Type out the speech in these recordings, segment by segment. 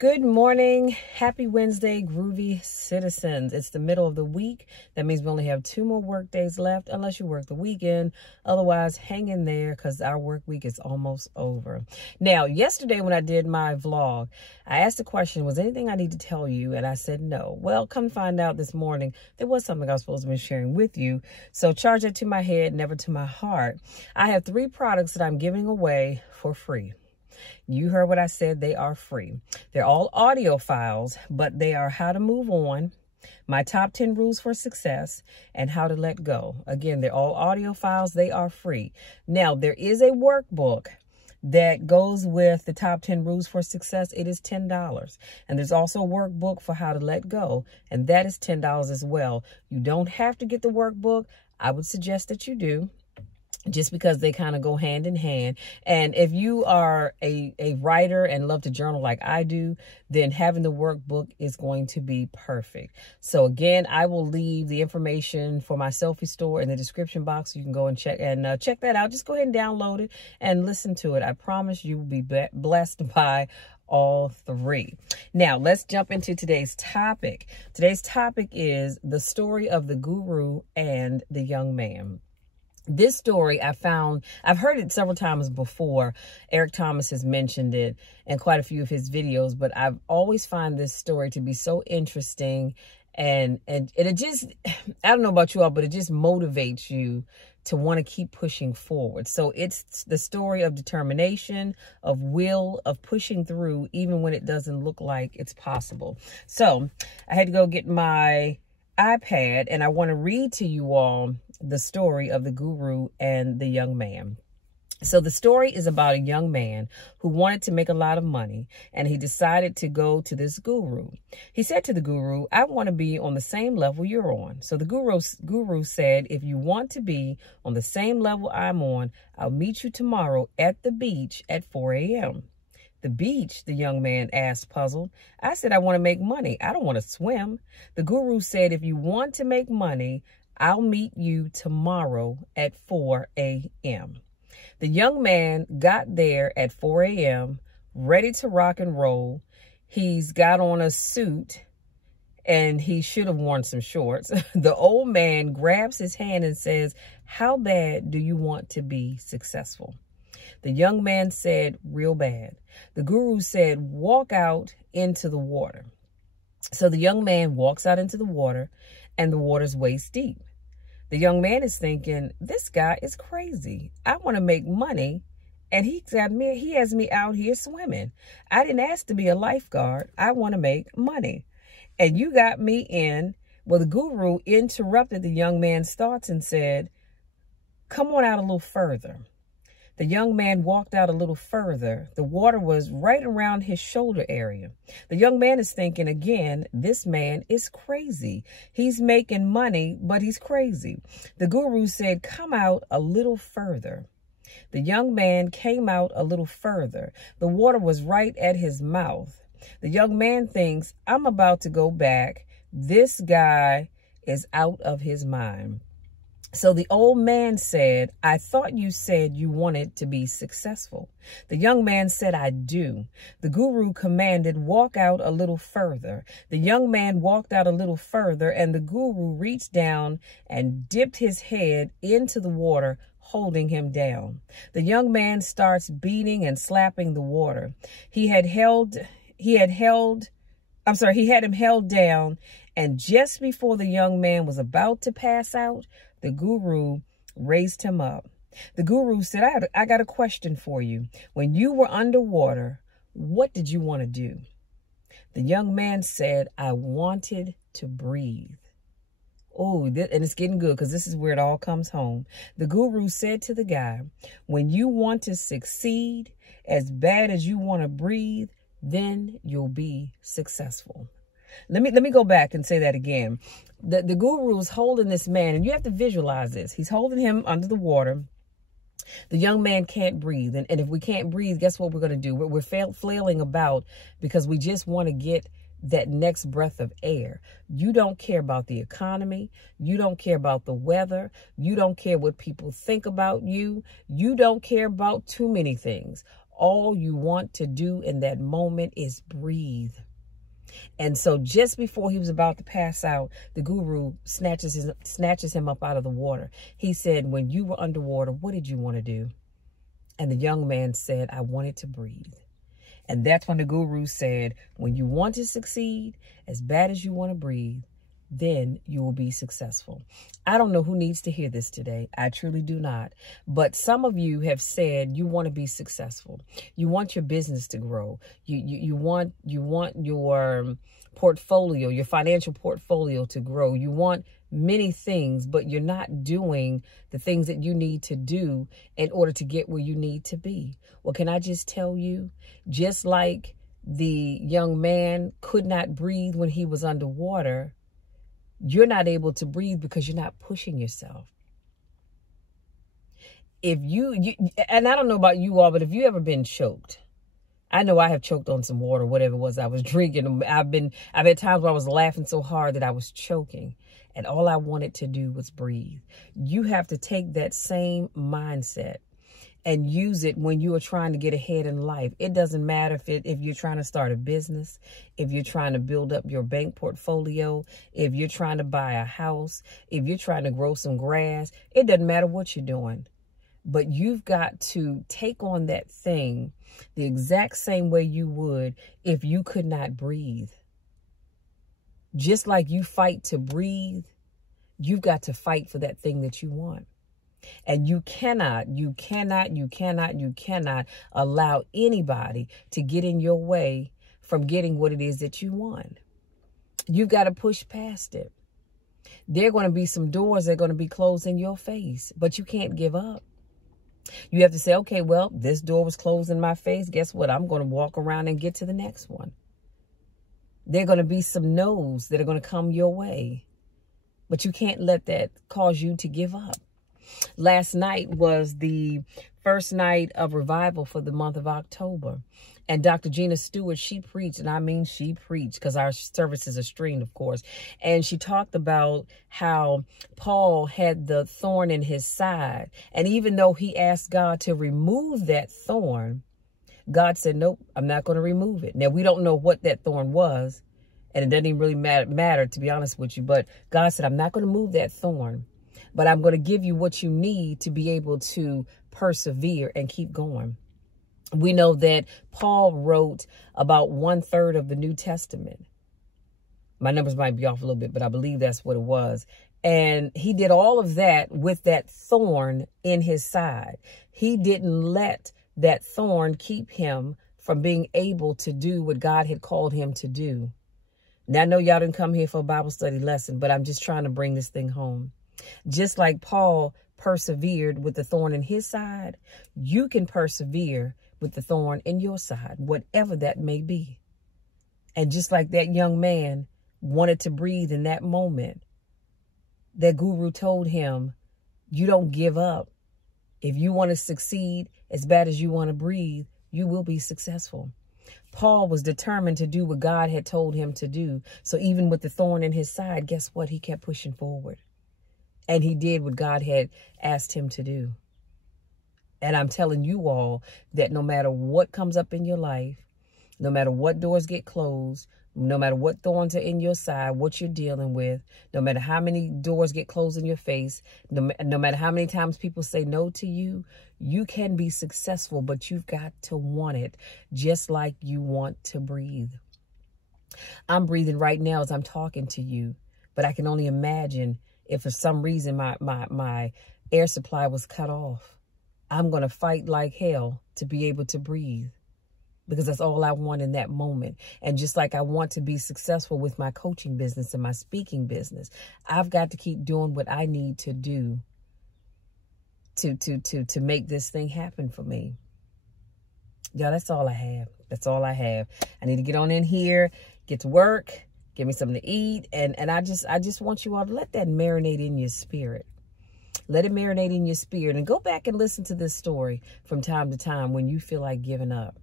Good morning. Happy Wednesday, groovy citizens. It's the middle of the week. That means we only have 2 more work days left, unless you work the weekend. Otherwise, hang in there because our work week is almost over. Now, yesterday when I did my vlog, I asked the question, was anything I need to tell you? And I said no. Well, come find out this morning, there was something I was supposed to be sharing with you. So charge it to my head, never to my heart. I have 3 products that I'm giving away for free. You heard what I said. They are free. They're all audio files, but they are how to move on, my top 10 rules for success, and how to let go. Again, they're all audio files. They are free. Now, there is a workbook that goes with the top 10 rules for success. It is $10. And there's also a workbook for how to let go, and that is $10 as well. You don't have to get the workbook. I would suggest that you do, just because they kind of go hand in hand. And if you are a writer and love to journal like I do, then having the workbook is going to be perfect. So again, I will leave the information for my selfie store in the description box. You can go and check that out. Just go ahead and download it and listen to it. I promise you will be blessed by all 3. Now, let's jump into today's topic. Today's topic is the story of the guru and the young man. This story I've heard it several times before. Eric Thomas has mentioned it in quite a few of his videos, but I've always find this story to be so interesting, and it just, I don't know about you all, but it just motivates you to want to keep pushing forward. So it's the story of determination, of will, of pushing through even when it doesn't look like it's possible. So I had to go get my iPad, and I want to read to you all the story of the guru and the young man. So the story is about a young man who wanted to make a lot of money, and he decided to go to this guru. He said to the guru, I want to be on the same level you're on. So the guru said, if you want to be on the same level I'm on, I'll meet you tomorrow at the beach at 4 a.m. The beach, the young man asked, puzzled. I said, I want to make money. I don't want to swim. The guru said, if you want to make money, I'll meet you tomorrow at 4 a.m. The young man got there at 4 a.m., ready to rock and roll. He's got on a suit, and he should have worn some shorts. The old man grabs his hand and says, how bad do you want to be successful? The young man said, real bad. The guru said, walk out into the water. So the young man walks out into the water, and the water's waist deep. The young man is thinking, this guy is crazy. I want to make money, and he has me out here swimming. I didn't ask to be a lifeguard. I want to make money. And you got me in. Well, the guru interrupted the young man's thoughts and said, come on out a little further. The young man walked out a little further. The water was right around his shoulder area. The young man is thinking again, this man is crazy. He's making money, but he's crazy. The guru said, come out a little further. The young man came out a little further. The water was right at his mouth. The young man thinks, I'm about to go back. This guy is out of his mind. So the old man said, I thought you said you wanted to be successful. The young man said, I do. The guru commanded, walk out a little further. The young man walked out a little further, and the guru reached down and dipped his head into the water, holding him down. The young man starts beating and slapping the water. He had him held down, and just before the young man was about to pass out, the guru raised him up. The guru said, I got a question for you. When you were underwater, what did you want to do? The young man said, I wanted to breathe. Oh, and it's getting good because this is where it all comes home. The guru said to the guy, when you want to succeed as bad as you want to breathe, then you'll be successful. Let me go back and say that again. The guru is holding this man, and you have to visualize this. He's holding him under the water. The young man can't breathe. And if we can't breathe, guess what we're going to do? We're flailing about because we just want to get that next breath of air. You don't care about the economy. You don't care about the weather. You don't care what people think about you. You don't care about too many things. all you want to do in that moment is breathe. And so just before he was about to pass out, the guru snatches him up out of the water. He said, when you were underwater, what did you want to do? And the young man said, I wanted to breathe. And that's when the guru said, when you want to succeed as bad as you want to breathe, then you will be successful. I don't know who needs to hear this today. I truly do not. But some of you have said you want to be successful. You want your business to grow. You want your portfolio, your financial portfolio to grow. You want many things, but you're not doing the things that you need to do in order to get where you need to be. Well, can I just tell you, just like the young man could not breathe when he was underwater, you're not able to breathe because you're not pushing yourself. If you and I don't know about you all, but if you ever been choked, I know I have choked on some water, whatever it was I was drinking. I've had times where I was laughing so hard that I was choking, and all I wanted to do was breathe. You have to take that same mindset and use it when you are trying to get ahead in life. It doesn't matter if you're trying to start a business, if you're trying to build up your bank portfolio, if you're trying to buy a house, if you're trying to grow some grass. It doesn't matter what you're doing. But you've got to take on that thing the exact same way you would if you could not breathe. Just like you fight to breathe, you've got to fight for that thing that you want. And you cannot allow anybody to get in your way from getting what it is that you want. You've got to push past it. There are going to be some doors that are going to be closed in your face, but you can't give up. You have to say, okay, well, this door was closed in my face. Guess what? I'm going to walk around and get to the next one. There are going to be some no's that are going to come your way, but you can't let that cause you to give up. Last night was the first night of revival for the month of October. And Dr. Gina Stewart, she preached, and I mean she preached because our services are streamed, of course. And she talked about how Paul had the thorn in his side. And even though he asked God to remove that thorn, God said, nope, I'm not going to remove it. Now, we don't know what that thorn was, and it doesn't even really matter, to be honest with you. But God said, I'm not going to move that thorn, but I'm going to give you what you need to be able to persevere and keep going. We know that Paul wrote about 1/3 of the New Testament. My numbers might be off a little bit, but I believe that's what it was. And he did all of that with that thorn in his side. He didn't let that thorn keep him from being able to do what God had called him to do. Now, I know y'all didn't come here for a Bible study lesson, but I'm just trying to bring this thing home. Just like Paul persevered with the thorn in his side, you can persevere with the thorn in your side, whatever that may be. And just like that young man wanted to breathe in that moment, that guru told him, you don't give up. If you want to succeed as bad as you want to breathe, you will be successful. Paul was determined to do what God had told him to do. So even with the thorn in his side, guess what? He kept pushing forward. And he did what God had asked him to do. And I'm telling you all that no matter what comes up in your life, no matter what doors get closed, no matter what thorns are in your side, what you're dealing with, no matter how many doors get closed in your face, no matter how many times people say no to you, you can be successful, but you've got to want it just like you want to breathe. I'm breathing right now as I'm talking to you, but I can only imagine if for some reason my air supply was cut off. I'm going to fight like hell to be able to breathe, because that's all I want in that moment. And just like I want to be successful with my coaching business and my speaking business, I've got to keep doing what I need to do to make this thing happen for me. Yeah, that's all I have. That's all I have. I need to get on in here, get to work, give me something to eat. And I just want you all to let that marinate in your spirit. Let it marinate in your spirit, and go back and listen to this story from time to time when you feel like giving up,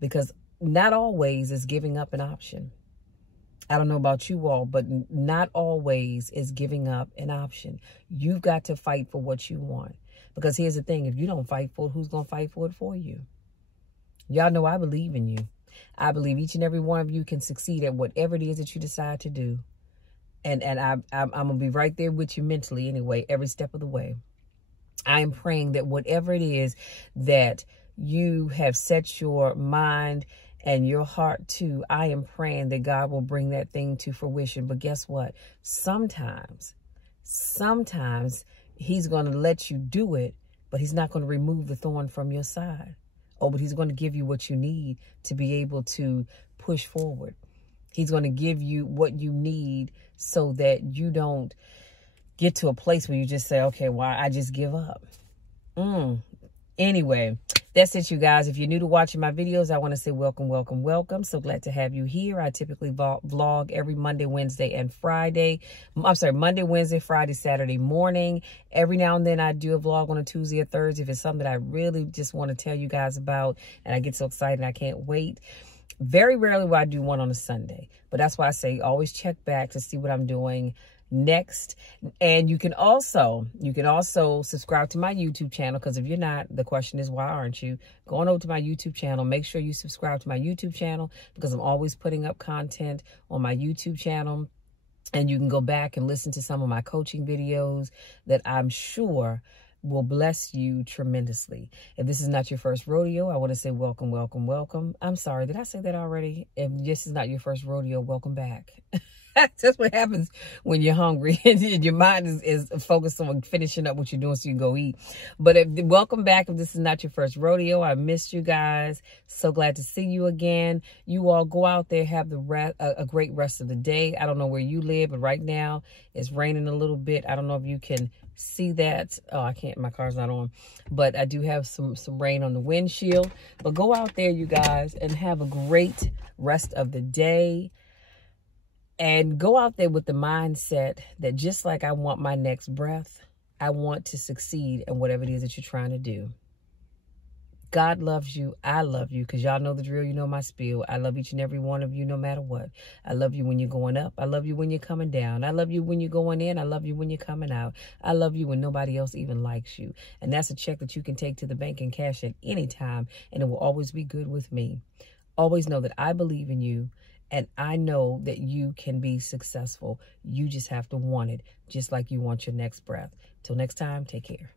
because not always is giving up an option. I don't know about you all, but not always is giving up an option. You've got to fight for what you want, because here's the thing. If you don't fight for it, who's going to fight for it for you? Y'all know I believe in you. I believe each and every one of you can succeed at whatever it is that you decide to do. And I'm going to be right there with you mentally anyway, every step of the way. I am praying that whatever it is that you have set your mind and your heart to, I am praying that God will bring that thing to fruition. But guess what? Sometimes he's going to let you do it, but he's not going to remove the thorn from your side. Oh, but he's going to give you what you need to be able to push forward. He's going to give you what you need so that you don't get to a place where you just say, okay, well, I just give up. Anyway, that's it, you guys. If you're new to watching my videos, I want to say welcome, welcome, welcome. So glad to have you here. I typically vlog every Monday, Wednesday, and Friday. I'm sorry, Monday, Wednesday, Friday, Saturday morning. Every now and then I do a vlog on a Tuesday or Thursday if it's something that I really just want to tell you guys about. And I get so excited, I can't wait. Very rarely will I do one on a Sunday. But that's why I say always check back to see what I'm doing next. And you can also subscribe to my YouTube channel, because if you're not, the question is, why aren't you? Going over to my YouTube channel, make sure you subscribe to my YouTube channel, because I'm always putting up content on my YouTube channel. And you can go back and listen to some of my coaching videos that I'm sure will bless you tremendously. If this is not your first rodeo, I want to say welcome, welcome, welcome. I'm sorry, did I say that already? If this is not your first rodeo, welcome back. That's what happens when you're hungry and your mind is focused on finishing up what you're doing so you can go eat. But welcome back if this is not your first rodeo. I missed you guys. So glad to see you again. You all go out there, have a great rest of the day. I don't know where you live, but right now it's raining a little bit. I don't know if you can see that. Oh, I can't. My car's not on. But I do have some rain on the windshield. But go out there, you guys, and have a great rest of the day. And go out there with the mindset that just like I want my next breath, I want to succeed in whatever it is that you're trying to do. God loves you. I love you, because y'all know the drill. You know my spiel. I love each and every one of you no matter what. I love you when you're going up. I love you when you're coming down. I love you when you're going in. I love you when you're coming out. I love you when nobody else even likes you. And that's a check that you can take to the bank and cash at any time, and it will always be good with me. Always know that I believe in you. And I know that you can be successful. You just have to want it, just like you want your next breath. Till next time, take care.